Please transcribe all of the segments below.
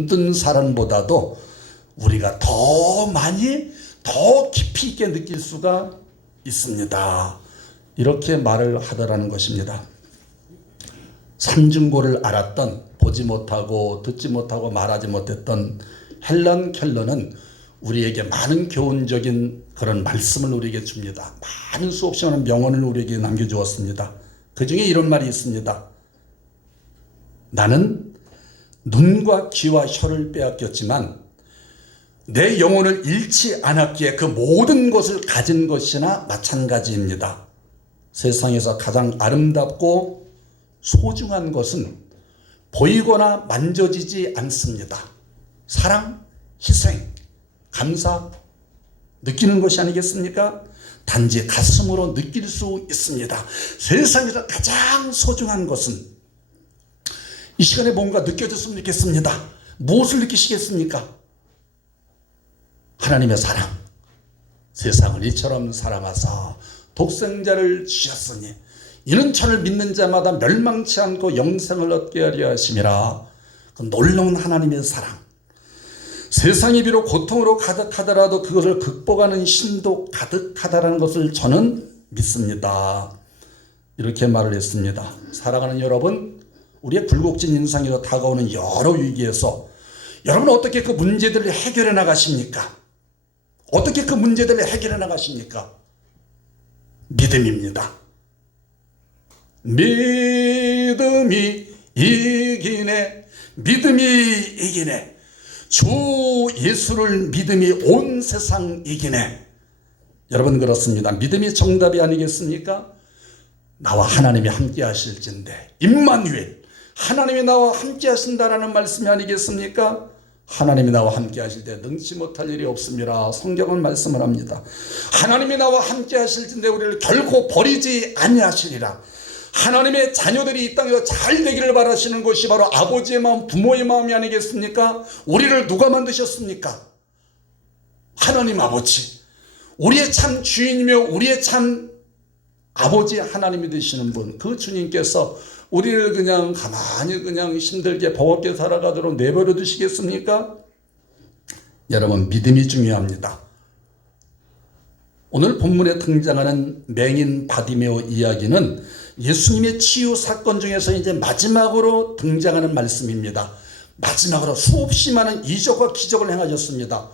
모든 사람보다도 우리가 더 많이 더 깊이 있게 느낄 수가 있습니다. 이렇게 말을 하더라는 것입니다. 삼중고를 알았던, 보지 못하고 듣지 못하고 말하지 못했던 헬런 켈러는 우리에게 많은 교훈적인 그런 말씀을 우리에게 줍니다. 많은 수없이 많은 명언을 우리에게 남겨주었습니다. 그 중에 이런 말이 있습니다. 나는 눈과 귀와 혀를 빼앗겼지만 내 영혼을 잃지 않았기에 그 모든 것을 가진 것이나 마찬가지입니다. 세상에서 가장 아름답고 소중한 것은 보이거나 만져지지 않습니다. 사랑, 희생, 감사 느끼는 것이 아니겠습니까? 단지 가슴으로 느낄 수 있습니다. 세상에서 가장 소중한 것은 이 시간에 뭔가 느껴졌으면 좋겠습니다. 무엇을 느끼시겠습니까? 하나님의 사랑. 세상을 이처럼 사랑하사 독생자를 주셨으니 이는 저를 믿는 자마다 멸망치 않고 영생을 얻게 하려 하심이라. 그 놀라운 하나님의 사랑. 세상이 비록 고통으로 가득하더라도 그것을 극복하는 힘도 가득하다는 것을 저는 믿습니다. 이렇게 말을 했습니다. 사랑하는 여러분, 우리의 굴곡진 인생에서 다가오는 여러 위기에서 여러분은 어떻게 그 문제들을 해결해 나가십니까? 어떻게 그 문제들을 해결해 나가십니까? 믿음입니다. 믿음이 이기네. 믿음이 이기네. 주 예수를 믿음이 온 세상 이기네. 여러분 그렇습니다. 믿음이 정답이 아니겠습니까? 나와 하나님이 함께 하실진대. 임마누엘. 하나님이 나와 함께 하신다라는 말씀이 아니겠습니까? 하나님이 나와 함께 하실 때 능치 못할 일이 없습니다. 성경은 말씀을 합니다. 하나님이 나와 함께 하실진데 우리를 결코 버리지 아니하시리라. 하나님의 자녀들이 이 땅에서 잘 되기를 바라시는 것이 바로 아버지의 마음, 부모의 마음이 아니겠습니까? 우리를 누가 만드셨습니까? 하나님 아버지. 우리의 참 주인이며 우리의 참 아버지 하나님이 되시는 분, 그 주님께서 우리를 그냥 가만히 그냥 힘들게 버겁게 살아가도록 내버려 두시겠습니까? 여러분, 믿음이 중요합니다. 오늘 본문에 등장하는 맹인 바디메오 이야기는 예수님의 치유 사건 중에서 이제 마지막으로 등장하는 말씀입니다. 마지막으로 수없이 많은 이적과 기적을 행하셨습니다.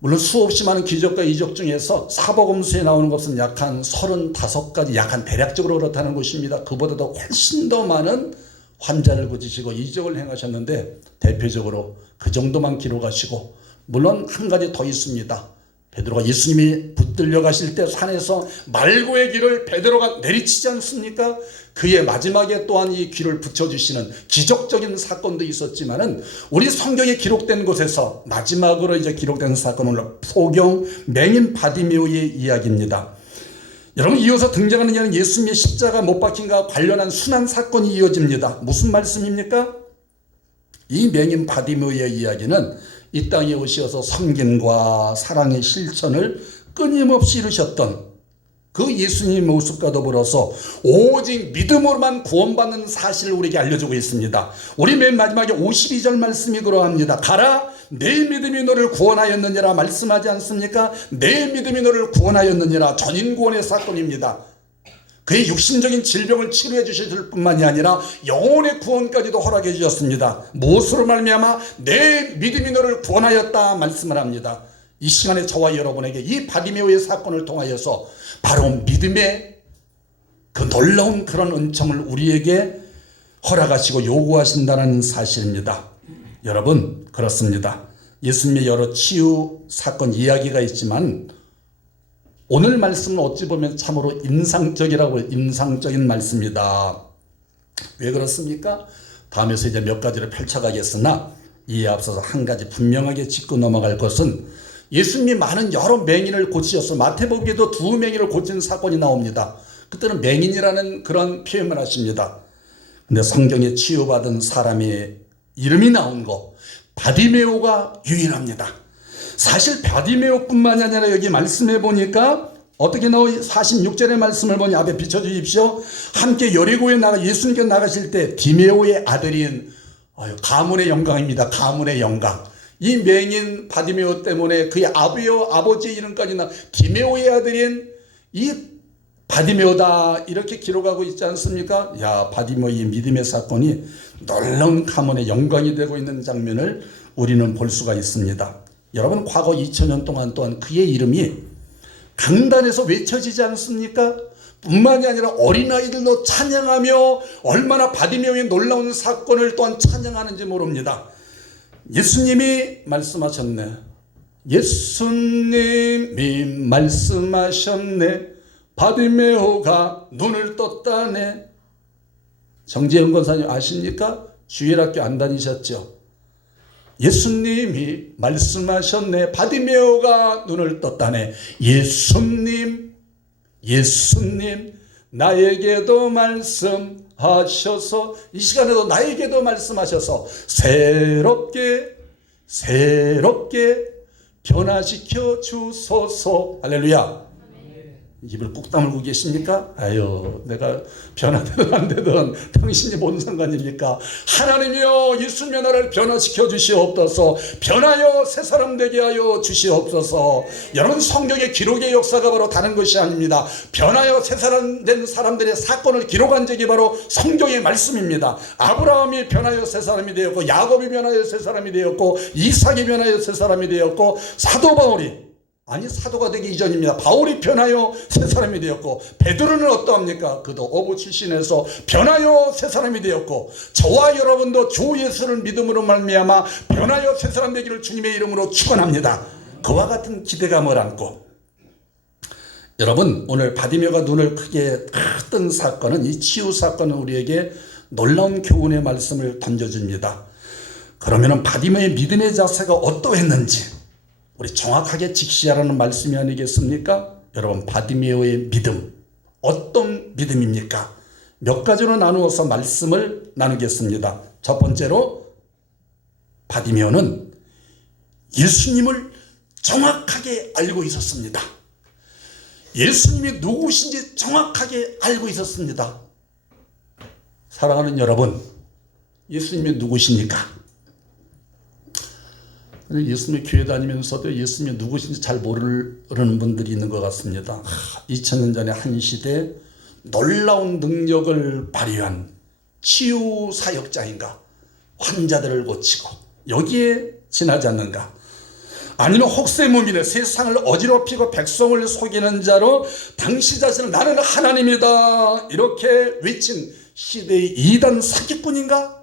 물론 수없이 많은 기적과 이적 중에서 사복음서에 나오는 것은 약 한 35가지, 약 한 대략적으로 그렇다는 것입니다. 그보다도 훨씬 더 많은 환자를 고치시고 이적을 행하셨는데 대표적으로 그 정도만 기록하시고, 물론 한 가지 더 있습니다. 베드로가 예수님이 붙들려 가실 때 산에서 말고의 길을 베드로가 내리치지 않습니까? 그의 마지막에 또한 이 귀를 붙여주시는 기적적인 사건도 있었지만은 우리 성경에 기록된 곳에서 마지막으로 이제 기록된 사건은 소경 맹인 바디메오의 이야기입니다. 여러분, 이어서 등장하는 이야기는 예수님의 십자가 못 박힌과 관련한 순환 사건이 이어집니다. 무슨 말씀입니까? 이 맹인 바디메오의 이야기는 이 땅에 오셔서 섬김과 사랑의 실천을 끊임없이 이루셨던 그 예수님의 모습과 더불어서 오직 믿음으로만 구원받는 사실을 우리에게 알려주고 있습니다. 우리 맨 마지막에 52절 말씀이 그러합니다. 가라, 내 믿음이 너를 구원하였느니라 말씀하지 않습니까? 내 믿음이 너를 구원하였느니라. 전인구원의 사건입니다. 그의 육신적인 질병을 치료해 주실 뿐만이 아니라 영혼의 구원까지도 허락해 주셨습니다. 무엇으로 말미암아 내 믿음이 너를 구원하였다 말씀을 합니다. 이 시간에 저와 여러분에게 이 바디메오의 사건을 통하여서 바로 믿음의 그 놀라운 그런 은총을 우리에게 허락하시고 요구하신다는 사실입니다. 여러분 그렇습니다. 예수님의 여러 치유 사건 이야기가 있지만 오늘 말씀은 어찌 보면 참으로 인상적인 말씀이다. 왜 그렇습니까? 다음에서 이제 몇 가지를 펼쳐가겠으나 이에 앞서서 한 가지 분명하게 짚고 넘어갈 것은 예수님이 많은 여러 맹인을 고치셨어. 마태복음에도 2맹인을 고친 사건이 나옵니다. 그때는 맹인이라는 그런 표현을 하십니다. 근데 성경에 치유받은 사람의 이름이 나온 거 바디메오가 유일합니다. 사실 바디메오뿐만이 아니라 여기 말씀해 보니까 어떻게 나오 46절의 말씀을 보니 앞에 비춰주십시오. 함께 여리고에 예수님께 나가실 때 디메오의 아들인 가문의 영광입니다. 가문의 영광. 이 맹인 바디메오 때문에 그의 아버지의 이름까지 나 디메오의 아들인 이 바디메오다 이렇게 기록하고 있지 않습니까? 야, 바디메오의 믿음의 사건이 놀라운 가문의 영광이 되고 있는 장면을 우리는 볼 수가 있습니다. 여러분, 과거 2000년 동안 또한 그의 이름이 강단에서 외쳐지지 않습니까? 뿐만이 아니라 어린아이들도 찬양하며 얼마나 바디메오의 놀라운 사건을 또한 찬양하는지 모릅니다. 예수님이 말씀하셨네. 예수님이 말씀하셨네. 바디메오가 눈을 떴다네. 정재현 권사님 아십니까? 주일학교 안 다니셨죠? 예수님이 말씀하셨네. 바디메오가 눈을 떴다네. 예수님 나에게도 말씀하셔서, 이 시간에도 나에게도 말씀하셔서 새롭게 변화시켜 주소서. 할렐루야. 입을 꾹 다물고 계십니까? 아유, 내가 변화되든 안 되든 당신이 뭔 상관입니까? 하나님이여, 예수님의 나를 변화시켜 주시옵소서. 변하여 새 사람 되게 하여 주시옵소서. 여러분, 성경의 기록의 역사가 바로 다른 것이 아닙니다. 변하여 새 사람 된 사람들의 사건을 기록한 적이 바로 성경의 말씀입니다. 아브라함이 변하여 새 사람이 되었고, 야곱이 변하여 새 사람이 되었고, 이삭이 변하여 새 사람이 되었고, 사도 바울이, 사도가 되기 이전입니다. 바울이 변하여 새 사람이 되었고, 베드로는 어떠합니까? 그도 어부 출신에서 변하여 새 사람이 되었고, 저와 여러분도 주 예수를 믿음으로 말미암아 변하여 새 사람 되기를 주님의 이름으로 축원합니다. 그와 같은 기대감을 안고, 여러분, 오늘 바디메오가 눈을 크게 뜬 사건은, 이 치유 사건은 우리에게 놀라운 교훈의 말씀을 던져줍니다. 그러면 바디메오의 믿음의 자세가 어떠했는지 우리 정확하게 직시하라는 말씀이 아니겠습니까? 여러분, 바디메오의 믿음, 어떤 믿음입니까? 몇 가지로 나누어서 말씀을 나누겠습니다. 첫 번째로, 바디메오는 예수님을 정확하게 알고 있었습니다. 예수님이 누구신지 정확하게 알고 있었습니다. 사랑하는 여러분, 예수님이 누구십니까? 예수님의 교회 다니면서도 예수님이 누구신지 잘 모르는 분들이 있는 것 같습니다. 2000년 전에 한 시대 놀라운 능력을 발휘한 치유 사역자인가? 환자들을 고치고 여기에 지나지 않는가? 아니면 혹세무민의 세상을 어지럽히고 백성을 속이는 자로 당시 자신을 나는 하나님이다 이렇게 외친 시대의 이단 사기꾼인가?